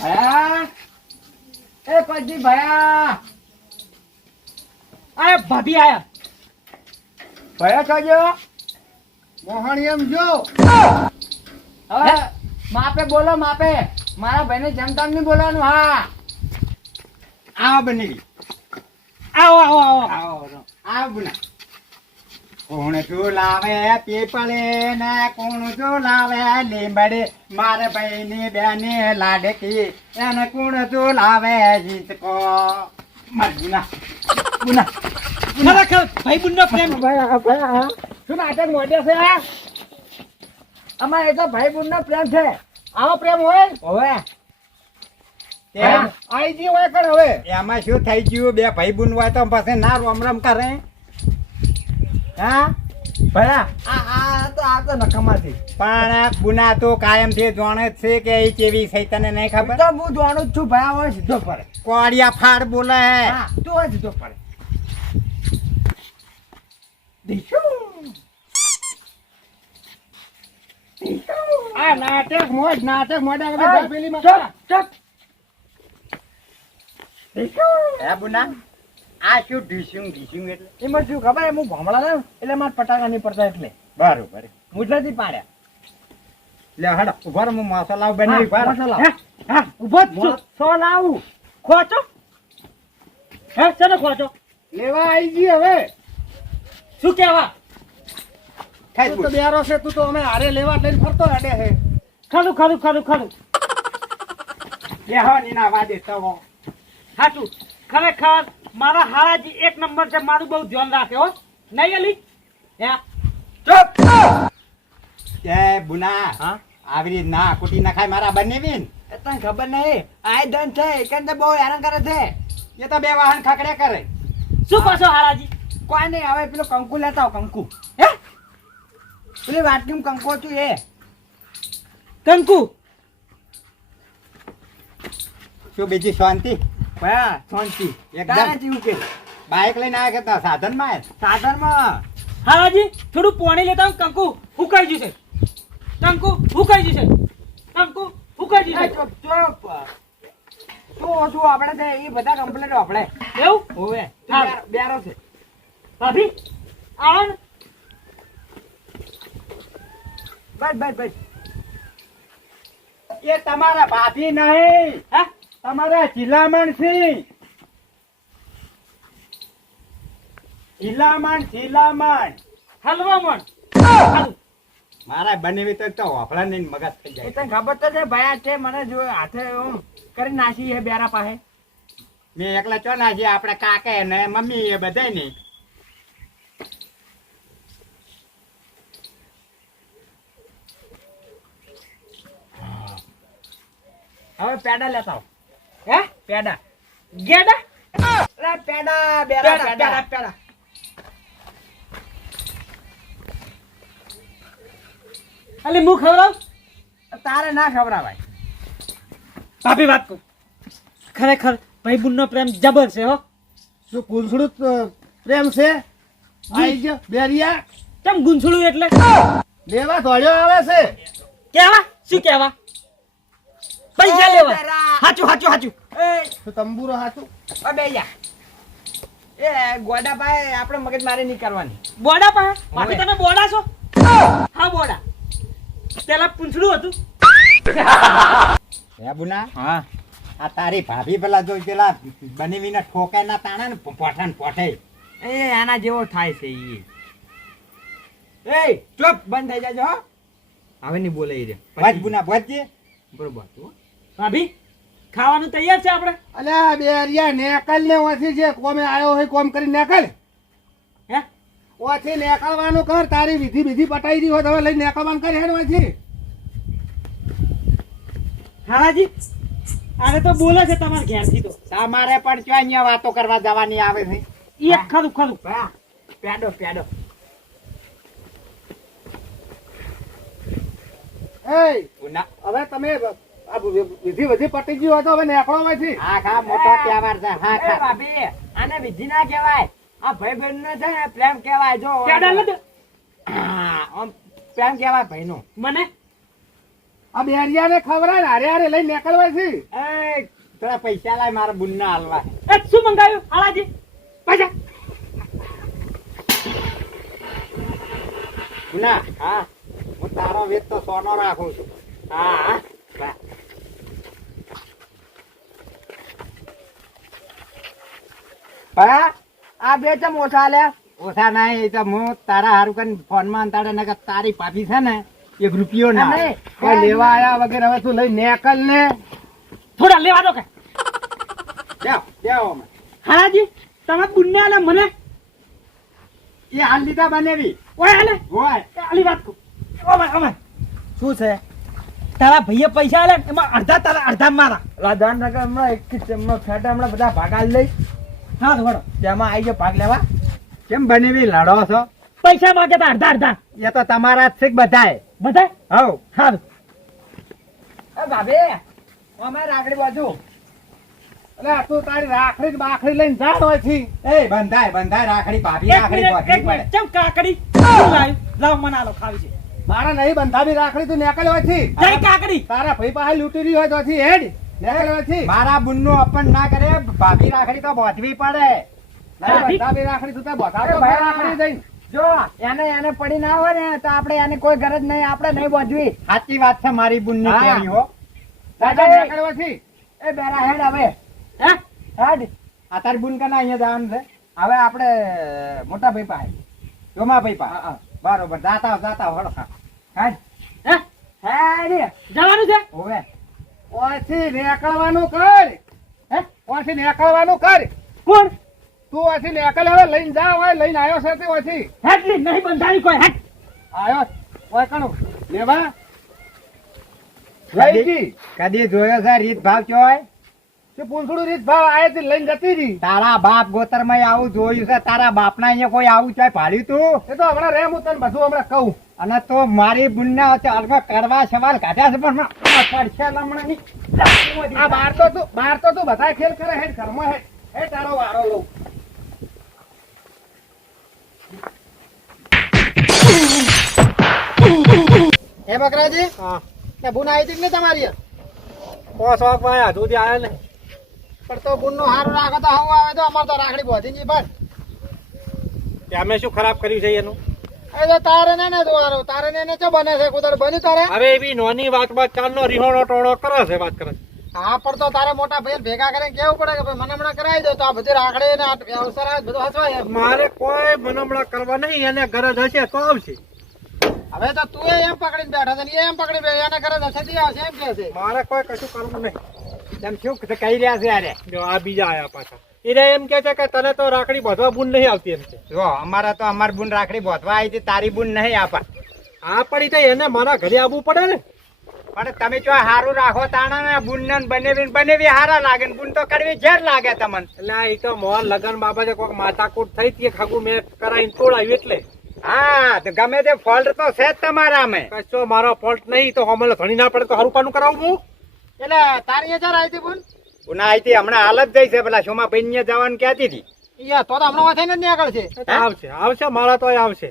ભયા? એ પછી ભયા? આ ભાભી આયા. ભયા થજો મોહણી એમ જો. હવે માપે બોલો માપે. મારા ભાઈને જમતામ નહીં બોલવાનું હા. આવો બની. આવો આવો આવો. આવો આવો. બુના કોણ શું લાવે પીપળે ને કોણ શું લાવે લીંબડે? મારે ભાઈની બેને લાડકી. એને કોણ શું લાવે જીતકો મર ગુના. ગુના. ખરેખર ભાઈ બુનનો પ્રેમ. શું નાટક મોઢે છે અમારે તો ભાઈ પ્રેમ છે. આવો પ્રેમ હોય? હવે. આઈ જી હોય પણ હવે. એમાં શું થઈ ગયું? બે ભાઈ બુન હોય તો પછી ના રોમ રમ કરે? હા? ભયા આ આ તો આ તો નકામાથી પણ બુના તો કાયમથી જાણે જ છે કે એ કેવી છે તને નહીં ખબર? તો હું જાણું જ છું ભયા હોય સીધો પડે. કોડિયા ફાડ બોલે. હે તું હોય સીધો પડે. દીશું. દીશું. આ નાટક મોજ નાટક મોડા વગર હા, દાબેલીમાં ચપ, ખરા. ચપ. હે બુના આ શું ઢીસ્યું ઢીસ્યું એટલે? એમાં શું ખબર? હું ભમણા ને એટલે મારે ફટાકા નહીં પડતા એટલે. બરોબર. મુજલાથી પાડ્યા. લે હડ ઊભા હું મસાલા બનાવી ઊભા રહો. મસાલા. હે? ઊભો સો લાવું. ખોચો. હે ચલો ખોચો? લેવા આવી ગઈ હવે. શું કહેવા? ખાઈ તું તો. બેરો છે તું તો અમે હારે લેવા લઈને ફરતો હેડે હે ખરું ખરું ખરું ખાધું લે હો નીના વાદે તવો હાચું. ખરેખર મારા હારાજી એક નંબર છે મારું બહુ ધ્યાન રાખે હો. નહીં અલી? હે ચૂપ કે બુના હા? આવી રીત ના કુટી નખાય ખાય મારા બંને એ તને ખબર નહીં આ ધન છે કેમ તે બહુ હેરાન કરે છે. એ તો બે વાહન ખકડ્યા કરે. શું પાછો હારાજી? કોઈ નહીં હવે પેલો કંકુ લેતા આવો કંકુ. હે? પેલી વાટકીમાં કંકુ હતું એ. કંકુ? શું બીજી શાંતિ? ભયા શાંતિ. એકદમ. જીવ કે બાઇક લઈને આવ્યા કે સાધનમાં સાધનમાં? હારાજી થોડું પાણી લેતા કંકુ. હુકાઈ જશે. કંકુ હુકાઈ જશે. કંકુ હુકાઈ એ જશે ચૂપ ચૂપ. શું શું આપણે એ બધા કમ્પ્લેટ આપણે એવું? હોવે. બેરો છે. ભાભી આવો ને. બસ બસ બસ. એ તમારા ભાભી નહીં. હે? તમારા ચિલામણ છે ચિલામણ ચિલામણ હલવામણ. મારા બને તો તો હોફળા નહીં મગજ થઈ જાય. તને ખબર તો છે ભયા છે મને જો હાથે કરી નાસી છે બેરા પાસે. મેં એકલા ચો નાસી આપણે કાકે ને મમ્મી એ બધાય નહીં હવે પેડા લેતા આવો. હે? પેડા. ગેડા અરે પેડા બેરા પેડા, પેડા. અલી હું ખવડાવ? તારે ના ખવડાવાય. ભાભી વાત કહું. ખરેખર ભાઈ બુનનો પ્રેમ જબર છે હો. શું કુંસડું પ્રેમ છે? આઈ ગયો બેરિયા. કેમ ગુંછડું એટલે? લેવા દોડ્યો આવે છે. કેવા? શું કેવા? પૈસા એ લેવા. હાચું હાચું હાચું. એ તંબુરો હાચું? બે જા. એ ગોડા પાએ આપણે મગજ મારી નહીં કરવાની. બોડા પાસે? બાકી તમે બોડા છો? હા બોડા. પેલા પૂંછડું હતું. હે બુના? હા. આ તારી ભાભી પેલા જો પેલા બની વિના ઠોકે ના તાણે ને પોઠાને પોઠે. એ આના જેવો થાય છે ઈ. એ ચૂપ બંધ થઈ જાજો હો. હવે નહીં બોલાઈ રે. ભજ બુના ભજજે બરોબર હો. ભાભી ખાવાનું તૈયાર છે આપણે? અલ્યા બેરિયા નેકલ ને ઓથી જે કોમે આવ્યો હોય કોમ કરી નેકલ હે? ઓથી નેકળવાનું કર તારી વિધિ વિધિ પટાઈ રહી હોય તો લઈ નેકળવાનું કર હેડ ઓથી. હાલાજી આને તો બોલે છે તમારા ઘેરથી તો. તમારે પણ ક્યાં અહીંયા વાતો કરવા જવાની આવે છે? એક ખરું ખરું હા. પેડો પેડો એ હવે તમે વિધિ વિધિ પટી ગયું હોય તો હવે નેકળો માંથી હા ખા મોટો તહેવાર છે. હા એ ભાભી આને વિધિ ના કહેવાય. આ ભાઈ બહેન નો છે ને પ્રેમ કહેવાય. જો આમ પ્રેમ કહેવાય ભાઈ નો મને? આ બેરિયાને ખવડાય ને હારે હારે લઈને નીકળવાય છે એ થોડા પૈસા લાય મારા બુનના હાલવા. એ શું મંગાવ્યું? હાલાજી. પૈસા. બુના હા. હું તારો વેત તો સોનો રાખું છું. હા હા. બા. આ બે ચમ ઓછા લે? ઓછા ના એ તો હું તારા હારું કરીને ફોનમાં અંતાડે ને તારી પાપી છે ને એક રૂપિયો ના કોઈ લેવા આયા વગર હવે તું લઈ નેકલ ને. થોડા લેવા દો કે. હાલાજી તમે બુનને આલે મને? એ હાલ લીધા બનેવી. ઓય હાલે. ઓય. આલી વાત કહું ઓ ભાઈ અમે શું છે? તારા ભાઈએ પૈસા આલે એમાં અડધા તારા અડધા મારા. રાધાનગર હમણાં એક હમણાં ફેટા હમણાં બધા ભાગા લઈ હા તો વળો. તેમાં આવી ગયો ભાગ લેવા. કેમ બનેવી? લડો છો? પૈસા માંગે તા અડધા અડધા. એ તો તમારા જ છે કે બધાય? હવ. સારું એ ભાભી અમે રાખડી બાજુ. અલે તું તારી રાખડી ને બાખડી લઈને જા હોય છે એ બંધાય બંધાય રાખડી ભાભી રાખડી મિનિટ બોધવી એક મિનિટ. પડે ચમ કાકડી? શું લાવ્યું? લાવ મને આલો ખાવી છે. મારા નહીં બંધાવી રાખડી તું નીકળ હોય છે જય કાકડી. તારા ભાઈ પાસે લૂંટી રહી હોય તો હેડ. નીકળ બુનનું અપન ના કરે ભાભી રાખડી તો બોધવી પડે. ભાભી. રાખડી તું તો બતાવતો ભાઈ, રાખડી દઈ જો એને એને પડી ના હોય ને તો આપણે એને કોઈ ગરજ નહીં આપણે નહીં બોધવી. સાચી વાત છે મારી બુનની કેવી હો એ. બેરા હેડ હવે. હે? હેડ. આ તારી બુન કના અહીંયા જવાનું છે? હવે આપણે મોટા ભાઈ પાસે. જોમા ભાઈ પાસે. બરોબર. જાતા જાતા આવો, હળો હેડ. હે? હેડ. જવાનું છે? હોવે. ઓયથી નીકળવાનું કર. હે? ઓયથી નીકળવાનું કર. કોણ? તું ઓયથી નીકળ હવે લઈને જા હોય લઈને આવ્યો છે તે ઓયથી હેટલી નહીં બંધાવી કોઈ હેટ આવ્યો ઓય કણું. લેવા. લઈ કદી જોયો છે રીત ભાવ ચોય તે પૂંછડું રીત ભાવ? આયે તે લઈને જતી રહી. તારા બાપ ગોતરમાં આવું જોયું છે તારા બાપના અહીંયા કોઈ આવું ચોય ભાડ્યું તું? એ તો હમણાં રેમ હું તને બધું હમણાં કહું. અને તો મારી બુનના અલગા કરવા સવાલ કાઢ્યા છે પણ પડશે લમણાની. આ બાર તો તું બાર તો તું બધા ખેલ કરે હે ઘરમાં હે હે તારો વારો લઉં. હે બકરાજી? તે બુન આવી હતી ને તમારી પણ તો બુનનું હારું રાખો તો હું આવે તો અમાર તો રાખડી બોધી નહીં બસ અમે શું ખરાબ કર્યું છે એનું? એ તો તારે ને ને જોવાનું. તારે ને ને ચો બને છે? કુદર બની તારે? હવે એવી નોની વાતમાં કાલનો રીહોણો ટોણો કરે છે વાત કરે છે. હા પણ તો તારે મોટા ભાઈ ભેગા કરીને કેવું પડે કે ભાઈ મનમણા કરાવી દો તો આ બધી રાખડી ને અવસર બધું હસવાય મારે કોઈ મનમણા કરવા નહીં એને ગરજ હશે તો આવશે. હવે તો તું એમ પકડીને બેઠા છે એમ પકડી બેઠા એને આવશે એમ કે છે. મારે કોઈ કશું કરવું નહીં. તેમ શું? કહી રહ્યા છે અરે. જો આ બીજા આયા પાછા. એને એમ કે છે કે તને તો રાખડી બાંધવા બુન નહીં આવતી એમ છે. જો અમારા તો અમાર બુન રાખડી બાંધવા આવી હતી તારી બુન નહીં આપા. આ પડી તો એને મારા ઘરે આવવું પડે ને. પણ તમે જો હારું રાખો તાણા ને બુન ને બનેવી બનેવી હારા લાગે ને બુન તો કરવી ઝેર લાગે તમને. એટલે એ તો મોહન લગન બાબતે કોઈક માથાકૂટ થઈ હતી ખાગું મેં કરાવીને તોડાયું એટલે. હા તો ગમે તે ફોલ્ટ તો છે જ તમારા મેં કશો મારો ફોલ્ટ નહીં તો હમણાં ધણી ના પડે તો હારું પાનું કરાવું હું? એટલે તારી ચાર આવી બુન પુના આવી હમણાં હાલ જ જઈ છે પેલા સોમા પૈન્ય જવાનું કહેતી હતી. યા તો તો હમણાં થઈને જ આગળ છે. આવશે આવશે મારા તો આવશે.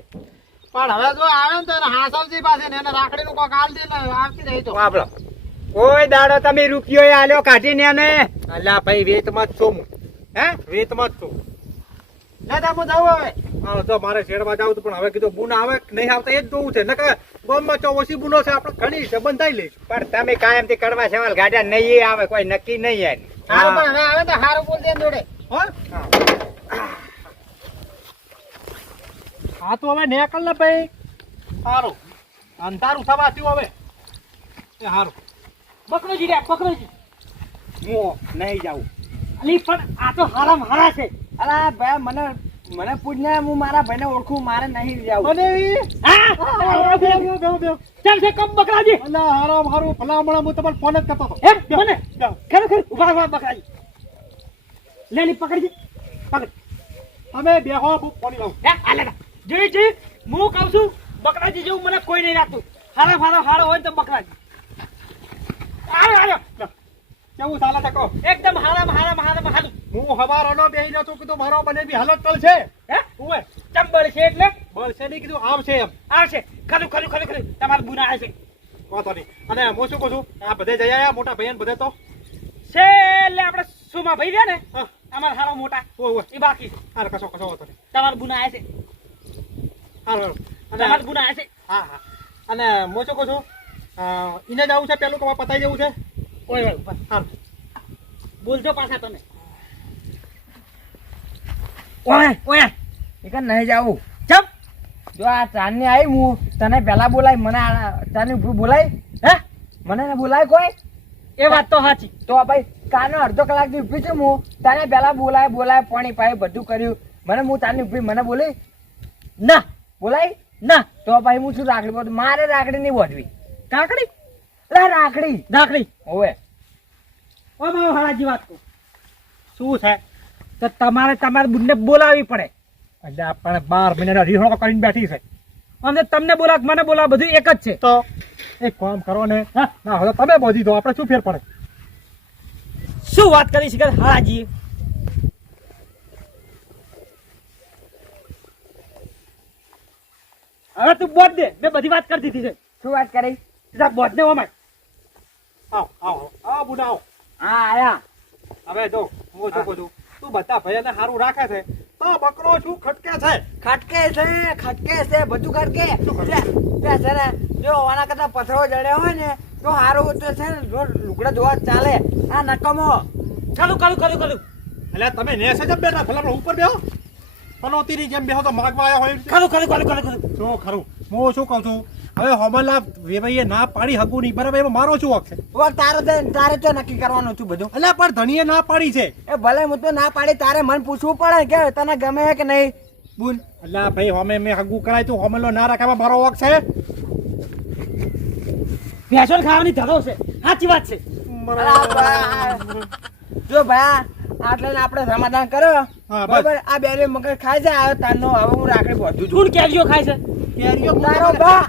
પણ હવે જો આવે ને તો એને હાસવજી પાસે ને એને રાખડીનું કોક હાલ દે ને આવતી રહી તો. આપડો કોઈ દાડો તમે રૂપિયો એ આલ્યો કાઢીને એને? અલ્યા ભાઈ વેતમાં જ છો હું. હે? વેતમાં જ છું. લે તો હું જાઉં હવે. હા તો મારે શેડમાં જાવ તો પણ હવે કીધું બુન આવે કે નહીં આવતા એ જ જોવું છે. નકર ગામમાં ચો ઓછી છે આપણે ઘણી છે બંધાઈ લઈશું. પણ તમે કાયમથી કડવા સવાલ ગાડ્યા નહીં આવે કોઈ નક્કી નહીં એની હારું પણ હવે આવે તો હારું બોલ દે જોડે. હા. તો હવે નીકળ ને ભાઈ. સારું અંધારું થવા થયું હવે. એ સારું બકરોજી રે બકરોજી. હું નહીં જાઉં. અલી પણ આ તો હારામ હારા છે. અલા ભાઈ મને મને પૂછ ને હું મારા ભાઈને ઓળખું મારે નહીં જાવું મને હા. ચાલ છે કમ બકરાજી. અલ્યા હારામ હારું. ભલા હું તમારે ફોન જ કરતો હતો. હે મને? ખરેખર? ઊભા ઊભા બકરાજી. લે લી પકડજી. પકડ. અમે બેહો હું ફોન લાવું હે આલે જોઈ જોઈ હું કહું છું બકરાજી જેવું મને કોઈ નહીં રાખતું હારા હારા હારો હોય તો બકરાજી. આયો આયો કેવું ચાલે છે કહો? એકદમ હારામ હારામ હારામ હાલું. હું હવારો નો બેહી રહ્યો છું કીધું મારો મને બી હાલત ચાલશે હે? ઉવે ચંબળ છે એટલે? બળશે નહીં કીધું આવશે એમ. આવશે. ખરું ખરું ખરું ખરું. તમારું ગુના છે વાંધો નહીં. અને હું શું કહું છું? આ બધે જઈ આયા મોટા ભાઈ બધે તો? છેલ્લે આપણે સુમા ભાઈ રહ્યા ને હા. અમારા હારો મોટા. ઓ એ બાકી. છે. હાર કશો કશો વાતો નહીં. તમારું બુના આવ્યા છે હાર હાર. અને તમારા ગુના છે હા હા. અને હું શું કહું છું? એને જવું છે પેલું કે પતાઈ જવું છે? ઓય ઓય ઉપર. હાર બોલજો પાછા તમે. ઓય ઓય એ નહીં જાવું. ચપ જો આ ચાંદની આવી હું તને પહેલા બોલાય મને ચાંદની ઉપર બોલાય. હે? મને ને બોલાય કોઈ? એ વાત તો સાચી તો ભાઈ કાનો અડધો કલાકથી ઊભી છું હું. તને પહેલા બોલાય બોલાય પાણી પાય બધું કર્યું. મને હું ચાંદની ઊભી મને બોલી ના. બોલાય? ના. તો ભાઈ હું શું રાખડી મારે રાખડી નહીં બોધવી. કાકડી લે રાખડી. દાખડી ઓવે. ઓ મારો હાલાજી વાત કહું શું છે? તો તમારે તમારે બુનને બોલાવવી પડે. એટલે આપણે બાર મહિના રીહણો કરીને બેઠી છે. અને તમને બોલાવ મને બોલાવ બધું એક જ છે. તો? એક કામ કરો ને. ના હવે તમે બોધી દો આપણે શું ફેર પડે? શું વાત કરી શકે હારાજી હવે તું બોધ દે. મેં બધી વાત કરી દીધી છે. શું વાત કરી? બોધ દે ઓમાય આવો આવો આવો બુના હા આયા. હવે જો હું શું કહું તું બધા ભાઈને સારું રાખે છે. તો બકરો શું ખટકે છે? ખટકે છે ખટકે છે બધું ખટકે. લે, લે છે ને જો આના કરતા પથરો જડ્યો હોય ને તો સારું તો છે ને જો લુગડા ધોવા ચાલે. આ નકમો. ચાલુ ચાલુ ચાલુ ચાલુ. એટલે તમે નેસે જ બેઠા ભલા ઉપર બેહો. પનોતીની જેમ બેહો તો માગવા આવ્યા હોય. ખાલું ખરું ખાલું ખરું. શું ખરું? હું શું કહું છું? હવે હોમલા વેવાઈએ ના પાડી હકું નહીં. બરાબર એમાં મારો શું હક છે? તારે તારે તો નક્કી કરવાનું છું બધું. એટલે પણ ધણીએ ના પાડી છે. એ ભલે હું તો ના પાડી તારે મને પૂછવું પડે કે તને ગમે કે નહીં? બોલ. એટલે ભાઈ હોમે મેં હગું કરાય તું હોમલો ના રાખવામાં મારો હક છે? ભેંસો ખાવાની ધરો છે. સાચી વાત છે. જો ભાઈ આટલે આપણે સમાધાન કર્યો. હા, બરાબર આ બે મગજ ખાય છે આવ્યો તારનો હવે હું રાખડી બધું છું. કેરીઓ ખાય છે? કેરીઓ તારો બા.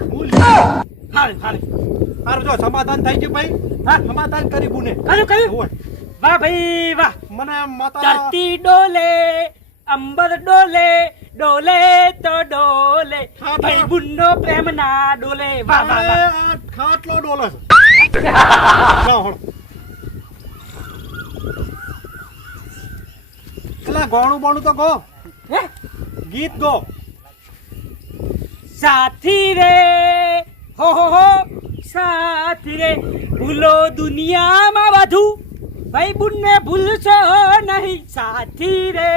હાલે હાલે સારું જો સમાધાન થઈ ગયું ભાઈ. હા સમાધાન કરી બુને કર્યું કર્યું. વાહ ભાઈ વાહ. મને માતા ધરતી ડોલે અંબર ડોલે ડોલે તો ડોલે. ભાઈ બુનનો પ્રેમ ના ડોલે. વાહ વાહ વાહ. ખાટલો ડોલે છે. ગોણું બોણું તો ગો. હે? ગીત ગો. સાથી રે હો હો હો સાથી રે ભૂલો દુનિયામાં વધુ ભાઈ બુનને ભૂલશો નહીં સાથી રે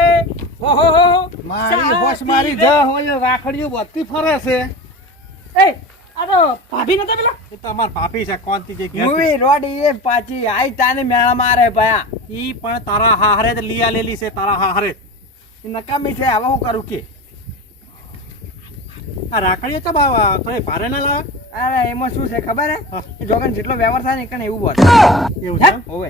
હો હો હો મારી હોશ મારી જ હોય રાખડીઓ બધી ફરે છે. એ અરે ભાભી નતા પેલા? એ તમાર ભાભી છે કોનથી જે ઘેરથી. મૂવી રોડ એ પાછી આઈ તાને મેળા મારે ભયા. ઈ પણ તારા હારે જ લીયા લેલી છે તારા હારે નકામી છે હવે હું કરું કે? આ રાખડીઓ તો બાવા થોડી ભારે ના લાવે. અરે એમાં શું છે ખબર હે? જોગન જેટલો વ્યવહાર થાય ને કને એવું બોલ. એવું છે ઓવે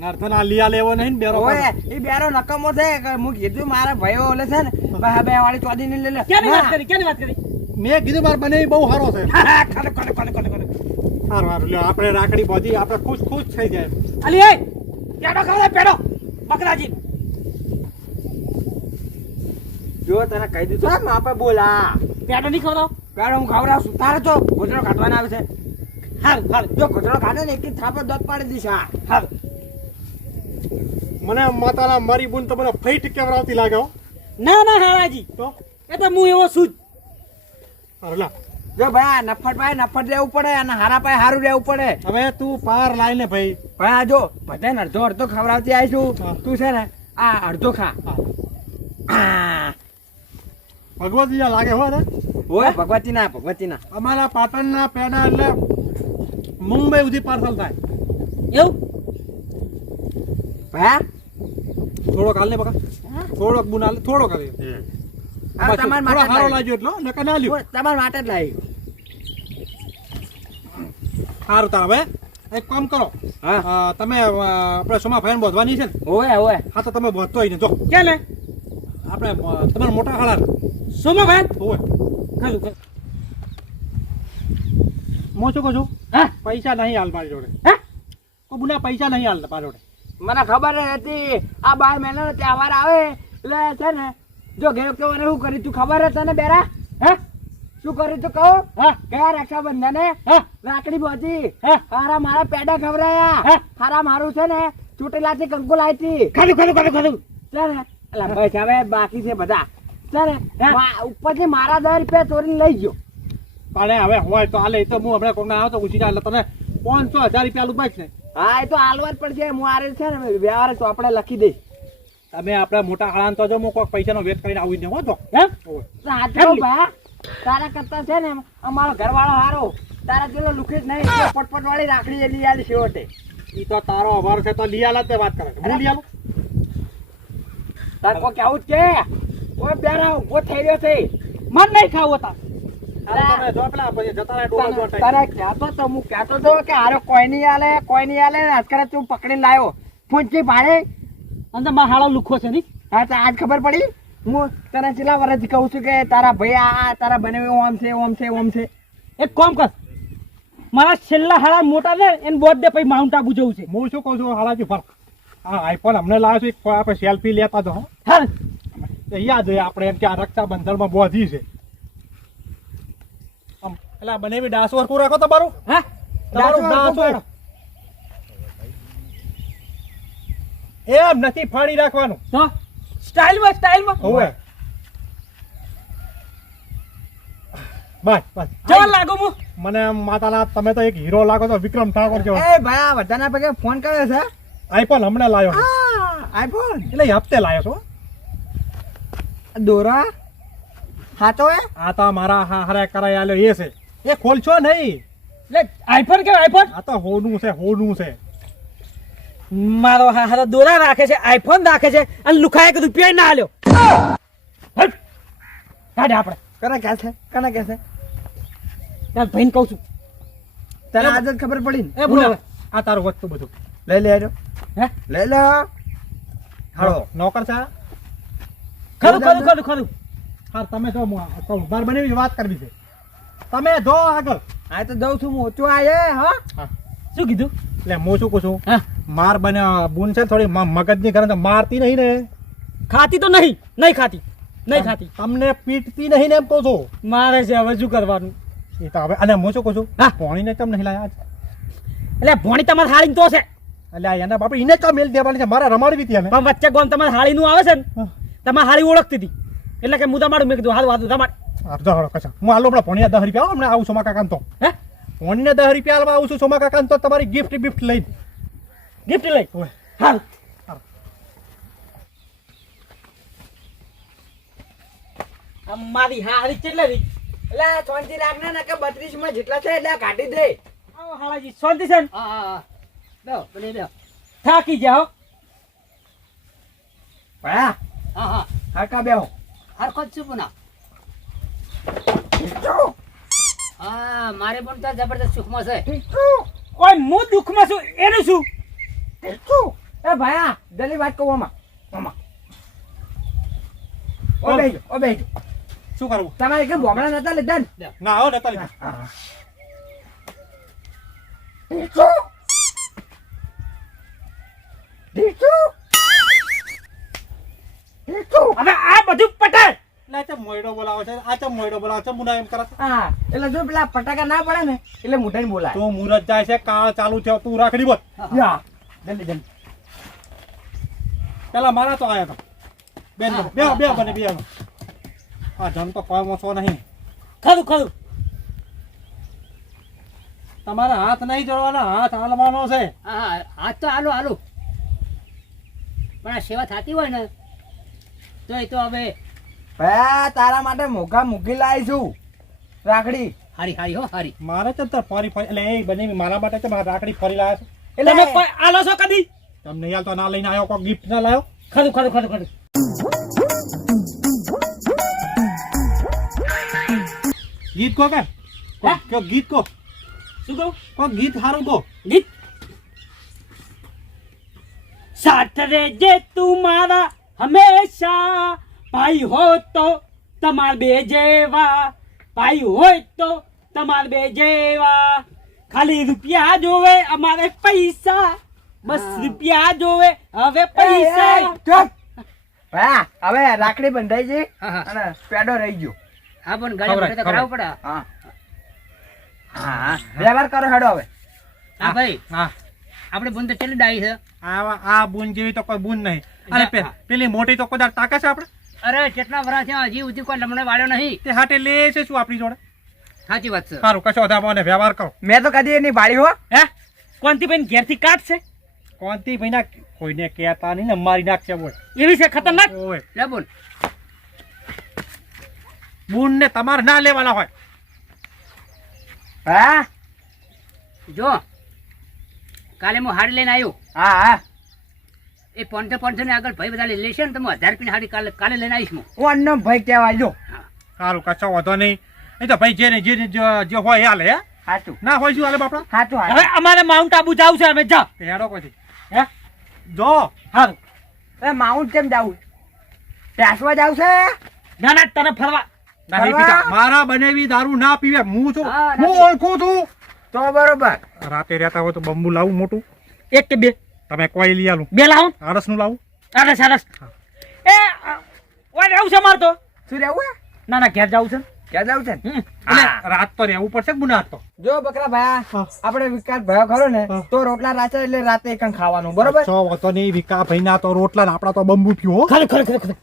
નર્ધન આ લિયા લેવો નહીં બેરો ઓવે એ બેરો નકમો છે કે હું કીધું મારા ભાઈઓ ઓલે છે ને બા બે વાળી ચોદી ને લે લે. કેની વાત કરી કેની વાત કરી? મેં કીધું માર બને બહુ સારો છે. ખાલે ખાલે ખાલે ખાલે ખાલે સારું સારું લ્યો આપણે રાખડી બોધી આપણે ખુશ ખુશ થઈ જાય. અલી એ પેડો ખાવ પેડો? બકરાજી. જો તને કહી દીધું ને આપણે બોલ. પેડો નહીં ખવડાવ. બેરો હું ખવડાવશું તારે તો ગોતરો કાઢવાના આવે છે. હાલ હાલ. જો ગોતરો કાઢે ને એક થાપે દત પાડી દઈશ. હા હાલ. મને માતાના મારી બુન તો મને ફઈટ કેવરાવતી લાગે હો. ના ના હારાજી તો? એ તો હું એવો છું અરલા જો ભાઈ આ નફટ ભાઈ નફટ રહેવું પડે અને હારા ભાઈ હારું રહેવું પડે. હવે તું પાર લાઈને ભાઈ. ભાઈ આ જો બધાને અડધો અડધો ખવડાવતી આવીશું. તું છે ને આ અડધો ખા. ભગવતી લાગે હો ને હોય ભગવતી ના ભગવતી ના અમારા પાટણના પેડા એટલે મુંબઈ સુધી પાર્સલ થાય. એવું? ભાઈ થોડોક હાલ ને બકા. થોડોક બુન હાલ થોડોક હાલ આ તમારા માટે લાવી. લાગ્યો એટલો નકર ના લ્યો. તમારા માટે જ લાવી. સારું તાર હવે એક કામ કરો. હા. તમે આપણે સોમા ફાઈન બોધવાની છે ને? ઓય ઓય હા તો તમે બોધતો હોય ને જો. કે લે આપણે તમારા મોટા હાળા સોમા ભાઈ હોય ખાલું. હું શું કહું છું? હા? પૈસા નહીં હાલ મારી જોડે. હે? કોઈ બુના પૈસા નહીં હાલ મારી જોડે. મને ખબર હતી આ બાર મહિના તહેવાર આવે એટલે છે ને જો ઘેર કેવાને શું કરી તું ખબર હે તને બેરા? હે? શું કર્યું તું કહું? હા? ગયા રક્ષાબંધને હા? રાખડી પહોંચી હા? હારા મારા પેડા ખવડાયા. હારા મારું છે ને ચોટેલાથી કંકુ લાવી ખાધું ખાધું ખાધું ખાધું. છે ને બસ હવે બાકી છે બધા. હા. ઉપરથી મારા દસ રૂપિયા ચોરીને લઈ ગયો. પણ હવે હોય તો હાલે તો હું હમણાં કોકને આવ્યો તો પૂછી જાય તને પાંચસો હજાર રૂપિયા આલું બાઈક ને હા એ તો હાલવા જ પડશે. હું આરે છે ને વ્યવહાર તો આપણે લખી દઈશ. તમે આપણે મોટા હળાન તો જો હું કોઈક પૈસાનો વેટ કરીને આવું ને હો તો સાચો તારા કરતા છે ને અમારો ઘરવાળો હારો. તારા પેલો લુખી જ નહીં પટપટ વાળી રાખડી લઈ આલી છેવટે એ તો તારો અભાર છે તો લઈ આલા તે વાત કરે. હું લઈ આલું? તાર કો કેવું જ કે. બેરા ઊભો થઈ રહ્યો છે. મન નહીં ખાવો. તારે કહેતો તો હું કહેતો તો કે હારો કોઈ નહીં આલે કોઈ નહીં આલે આજકાલ તું પકડીને લાયો. ભાડે અંદર મારા હાળો લુખો છે નહીં? હા તો આજ ખબર પડી? હું તને છેલ્લા વર્ષથી કહું છું કે તારા ભાઈ આ તારા બને ઓમ છે ઓમ છે ઓમ છે. એક કોમ કર. મારા છેલ્લા હાળા મોટા ને એને બર્થડે પછી માઉન્ટ આબુ જવું છે. હું શું કહું છું હાલાજી ફરક. હા આઈફોન અમને લાવ્યો છે આપણે સેલ્ફી લેતા તો હો. હા. યાદ હોય આપણે એમ કે આ રક્ષાબંધનમાં બોધી છે. આમ એટલે બને બી ડાસ વર્કું રાખો તમારું. હા. તમારું ડાસું. એમ નથી ફાડી રાખવાનું. સ્ટાઇલ સ્ટાઇલમાં સ્ટાઇલમાં. હોવે. બસ બસ. જવા લાગુ હું. મને માતાના તમે તો એક હીરો લાગો છો વિક્રમ ઠાકોર જેવો. એ ભાઈ આ બધાના પગે ફોન કર્યો છે આઈફોન હમણાં લાવ્યો છે. આઈફોન એટલે હપ્તે લાવ્યો છો દોરા હાચો એ? આ તો મારા હા હારે કરાય આલ્યો એ છે. એ ખોલશો નહીં. એટલે આઈફોન કે આઈફોન? આ તો હોનું છે હોનું છે. મારો હા હારો દોરા રાખે છે આઈફોન રાખે છે અને લુખાય કે રૂપિયા ના આલ્યો. હટ. કાઢે આપણે. કને કે છે? કને કે છે? તાર ભાઈને કહું છું. તને આજ ખબર પડી ને? એ બોલ આ તારું વસ્તુ બધું. લઈ લે હેડો હે? લઈ લે. હાલો. નોકર છે? ખરું ખરું ખરું ખરું. હા તમે જો હું બાર બની વાત કરવી છે. તમે જો આગળ. આ તો દઉં છું હું ઓછો આયે હા. શું કીધું? એટલે હું શું કહું છું? હા. માર બને બૂન છે ને થોડી મગજની કરે તો મારતી નહીં ને. ખાતી તો નહીં નહીં ખાતી નહીં ખાતી. તમને પીટતી નહીં ને એમ કહું છું. મારે છે હવે શું કરવાનું? એ તો હવે અને હું શું કહું છું? હા. પોણીને કેમ નહીં લાયા? એટલે ભોણી તમારે હાળી તો છે. એટલે એના બાપા એને કામ મેલ દેવાની છે? મારે રમાડવી હતી પણ વચ્ચે ગોમ તમારે હાળી નું આવે છે ને હા. તમારે હાળી ઓળખતી હતી. એટલે કે મુદા તમારું મેં કીધું હાલ હારું તમારે. અડધો હળો કશા હું આલો હમણાં પોણીના દસ રૂપિયા હમણાં આવું સોમા કાકાને તો. હે? પોણીને દસ રૂપિયા આલવા આવું છું સોમા કાકાને તો તમારી ગિફ્ટ બિફ્ટ લઈ? ગિફ્ટ લઈ આ મારી હારી કેટલા રહી? એટલે શાંતિ રાખને ને કે બત્રીસમાં જેટલા છે એટલે કાઢી દે. હાલાજી શાંતિ છે હા હા. બેહો પેલી બેહો થાકી જાઓ ભયા હા હા હરકા બેહો હરખો જ છું પુના હા મારે પણ તો જબરદસ્ત સુખમાં છે કોઈ હું દુઃખમાં છું એનું શું એ ભયા જલ્દી વાત કહું આમાં આમાં ઓ બેહી ઓ બેહી શું કરવું તમારે કે બોમડા નતા લીધા ને ના આવો નતા લીધા. હવે આ બધું પટે એટલે મોયડો બોલાવે છે. આ ચમ મોયડો બોલાવે છે. મુના એમ કરે. છે હા એટલે જો પેલા ફટાકા ના પડે ને એટલે મોઢાને બોલાય. તો મુરત જાય છે કાળ ચાલુ થયો તું રાખડી બોલ. યા. જલ્દી જલ્દી. પેલા મારા તો આયા હતા. બેન બે બે બને બે આ જન તો કોઈ મોસો નહીં. ખરું ખરું. તમારા હાથ નહીં જોડવાના હાથ હાલવાનો છે. હા હા હાથ તો હાલો હાલો. પણ આ સેવા થતી હોય ને તો એ તો હવે તારા માટે મોઘા મૂકી લાવી છું રાખડી. હારી હારી હો હારી. મારે તો તાર ફરી ફરી એટલે એ બને મારા માટે તો મારા રાખડી ફરી લાવ્યા છે. તમે એટલે કોઈ આલો છો કદી? તમને યાર તો ના લઈને આવ્યો કોઈ ગિફ્ટ ના લાવ્યો? ખરું ખરું ખરું ખરું. ગીત કો કે? ગીત કો? શું કહું? કો ગીત હારું કો? ગીત? સાથ જે તું મારા હંમેશા. ભાઈ હો તો તમાર બે જેવા. ભાઈ હોય તો તમાર બે જેવા. ખાલી રૂપિયા જોવે અમારે પૈસા. બસ રૂપિયા જોવે હવે પૈસા. હા હવે રાખડી બંધાઈ છે અને પેડો રહી ગયો. હા પણ ગાડી તો કરાવવું પડે. હા. હા હા. વ્યવહાર કરો હેડો હવે. હા ભાઈ. હા. આપણે બુન તો ચેલી ડાઈ છે. આ આ બૂન જેવી તો કોઈ બૂન નહીં. અને પેલી મોટી તો કોઈ તાકે છે આપણે? અરે કેટલા વર્ષ છે હજી સુધી કોઈ લમણે વાળ્યો નહીં. તે હાટે લે છે શું આપણી જોડે? સાચી વાત છે. સારું કશો વધારે મને વ્યવહાર કરો. મેં તો કદી એની વાળી હો. હે? કોનથી ભાઈ ઘેરથી કાઢશે કોણથી ભાઈ ના કોઈને કહેતા નહીં ને મારી નાખશે બોલ. એવી છે ખતરનાક? ઓય. લે બોલ. બૂન ને તમારે ના લેવાના હોય. હા? જો. કાલે હું હાડી લઈને આવ્યો હા હા. એ પાંચસો પાંચસો ને આગળ ભાઈ બધા લઈ લેશે ને તમે હજાર રૂપિયા હાડી કાલે કાલે લઈને આવીશ હું. હું અન્નો ભાઈ કહેવા જો સારું કશો વધો નહીં. એ તો ભાઈ જે જે- જે હોય એ હાલે સાચું ના હોય શું હાલે બાપડા? સાચું હવે અમારે માઉન્ટ આબુ જવું છે અમે જા. હેડો કોઈથી હે? જો. સારું એ માઉન્ટ કેમ જાવું પેસવા જાવ છે? ના ના તને ફરવા મારા બનેવી દારૂ ના પીવે. હું છું હું ઓળખું છું. તો બરોબર. રાતે રહેતા હોય તો બંબુ લાવું મોટું. એક કે બે? તમે કોઈ લઈ આલું. બે લાવું? આરસનું લાવું. આરસ આરસ. એ ઓય રહેવું છે મારે તો. શું રહેવું ના ના ઘેર જવું છે. ક્યાં જવું છે રાત તો રહેવું પડશે ગુનાહ તો? જો બકરા ભાઈ આપણે વિકાસ ભાઈ ખરો ને તો રોટલા રાચા એટલે રાતે એકન ખાવાનું બરોબર? છો હતો નહીં વિકાસ ભાઈ ના તો રોટલા આપડા તો બંબુ થયો હો. ખરે ખરે ખરે!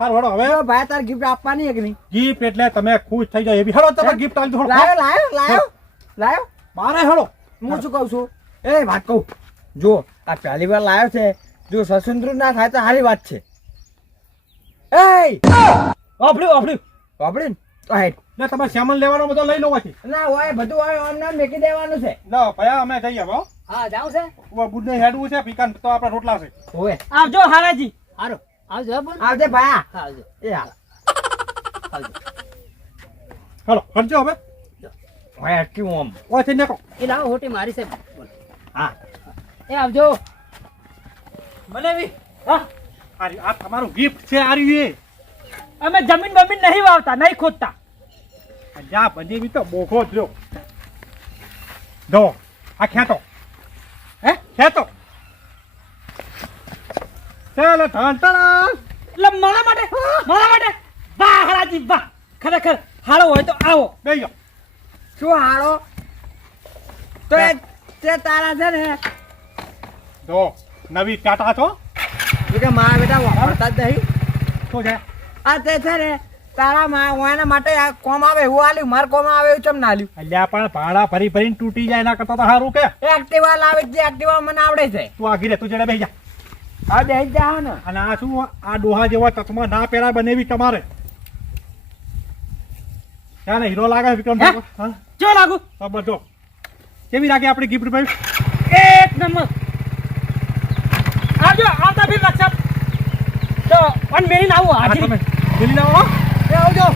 હવે. ભાઈ તાર ગિફ્ટ આપવાની એક નહીં ગિફ્ટ એટલે તમે ખુશ થઈ જાય એવી હેડો તમે? ગિફ્ટ આલી લાવ્યો લાયો. લાયો? મારે હેડો હું શું કહું છું? એ વાત કહું. જો આ પહેલી વાર લાયો છે. જો સસુંદરું ના થાય તો સારી વાત છે. એ વાપડ્યું વાપડ્યું વાપડ્યું તો હેડ. ના તમારે સામાન લેવાનો બધો લઈ લો પછી. ના હોય બધું હોય આમ નામ મેકી દેવાનું છે. ના ભયા અમે જઈ આવો હા જાવ છે. ઓ બુડ ને હેડવું છે પીકાન તો આપડા રોટલા છે. ઓએ આવજો હારાજી હારો. આવજો બોલ. આવજે ભાયા. આવજો. એ હાલ. આવજો. હેડો હટજો હવે. હોય અટક્યું આમ? ઓય થઈ એ લાવો હોટી મારી છે હા. એ આવજો. મને બી હા. અરે આ તમારું ગિફ્ટ છે આરી એ. અમે જમીન બમીન નહીં વાવતા નહીં ખોદતા. જા બી તો બોખો જ જો આ ખેતો હે ખેતો ચાલો ઠંટણા એટલે મારા માટે મારા માટે વાહ હારાજી વાહ. ખરેખર હારો હોય તો આવો. બેહી જાઓ. શું હારો તો એ તે તારા છે ને? તો નવી ટાટા છો? એ કે મારા બેટા વાપરતા જ નહીં. શું છે? આ તે છે ને તારા માં એના માટે આ કોમ આવે એવું આલ્યું મારે કોમ આવે એવું ચમ ના લ્યું અલ્યા પણ ભાડા ફરી ભરીને તૂટી જાય એના કરતા તો સારું કે. એક્ટિવા લાવે છે એક્ટિવા મને આવડે છે. તું આગી રે તું જડે બેહી જા. આ બેસી જા ને. અને આ શું આ ડોહા જેવા ચશ્મા ના પહેરા બનેવી તમારે. ક્યાં હીરો લાગે વિક્રમ ઠાકોર. જો લાગુ? બધો કેવી લાગે આપણી ગિફ્ટ ભાઈ? એક નંબર. આવજો આવતા ભી વચ્ચે તો અન મેરી આવો હાજરી. મેરી આવો આવજો.